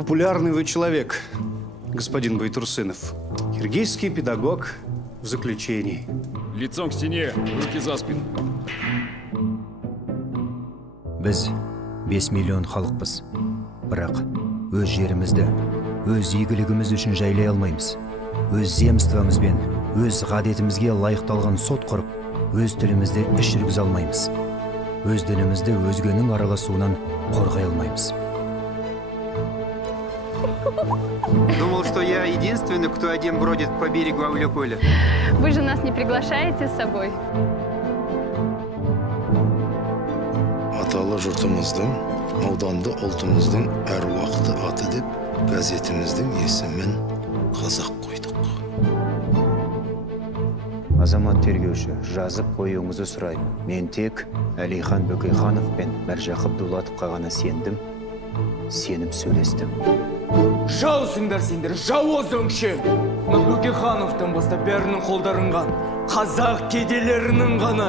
Популярный вы человек, господин Байтурсынов. Киргизский педагог в заключении. Лицом к стене, руки за спину. Біз 5 миллион халықпыз. Бірақ өз жерімізді, өз игілігіміз үшін жайлай алмаймыз. Өз земствомызбен, өз ғадетімізге лайықталған сот құрып, өз тілімізді іс жүргізе алмаймыз. Өз дінімізді өзгенің араласуынан қорғай алмаймыз. Думал, что я единственный, кто один бродит по берегу Ауляколя. Вы же нас не приглашаете с собой? Аталы жұртымыздың, ауданды ұлтымыздың әр уақыты аты деп, газетіміздің есімін қазақ қойдық. Азамат тергеуші, жазып қоюыңызды сұраймын. Мен тек Әлихан Бөкейханов пен Мәржақып Дулатовқа ғана сендім, сенім сөйлестім. Жаусыңдар сендер, жауыз өңші! Бөкейхановтан бастап бәрінің қолдарынған, қазақ кедейлерінің ғана